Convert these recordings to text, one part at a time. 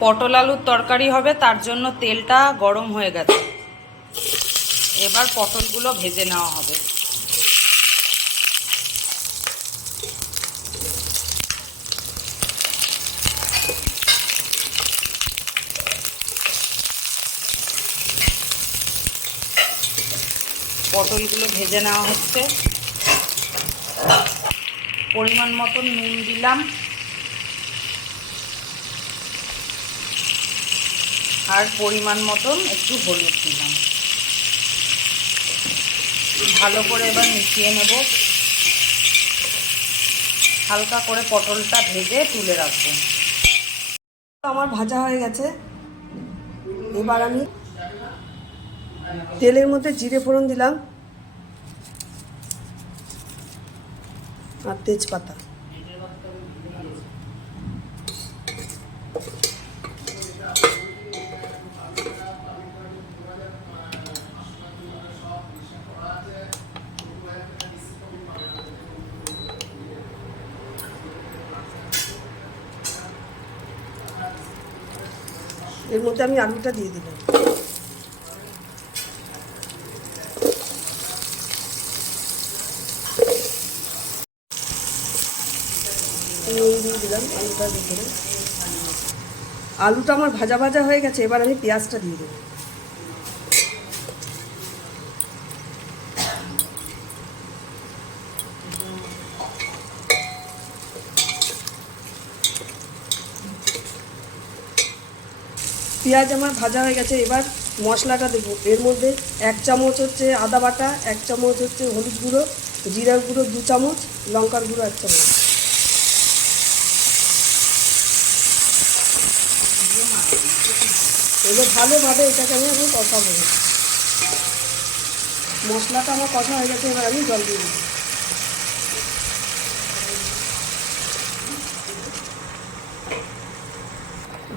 পটল আলুর তরকারি হবে, তার জন্য তেলটা গরম হয়ে গেছে। এবার পটলগুলো ভেজে নেওয়া হবে। পটলগুলো ভেজে নেওয়া হচ্ছে। পরিমাণ মতন নুন দিলাম। আর পরিমাণ মতন একটু হলুদ দিলাম। ভালো করে এবার মিশিয়ে নেব। হালকা করে পটলটা ভেজে তুলে রাখব। আমার ভাজা হয়ে গেছে। এবার আমি তেলের মধ্যে জিরে ফোড়ন দিলাম আর তেজপাতা। এর মধ্যে আমি আলুটা দিয়ে দিলাম। দিয়ে দিলাম আলুটার আলুটা আমার ভাজা ভাজা হয়ে গেছে, এবার আমি পেঁয়াজটা দিয়ে দেবো। পেঁয়াজ আমার ভাজা হয়ে গেছে, এবার মশলাটা দেবো। এর মধ্যে এক চামচ হচ্ছে আদা বাটা, এক চামচ হচ্ছে হলুদ গুঁড়ো, জিরার গুঁড়ো দু চামচ, লঙ্কার গুঁড়ো এক চামচ। এবার ভালোভাবে এটাকে আমি আমি কষাবো। মশলাটা আমার কষা হয়ে গেছে, এবার আমি জল দিয়ে দেবো।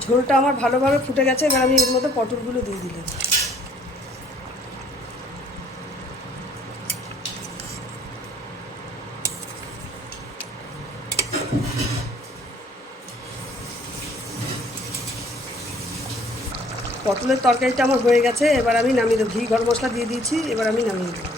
ঝোলটা আমার ভালোভাবে ফুটে গেছে, এবার আমি এর মধ্যে পটলগুলো দিয়ে দিলাম। পটলের তরকারিটা আমার হয়ে গেছে, এবার আমি নামিয়ে দেবো। ঘি, গরম মশলা দিয়ে দিয়েছি, এবার আমি নামিয়ে দেবো।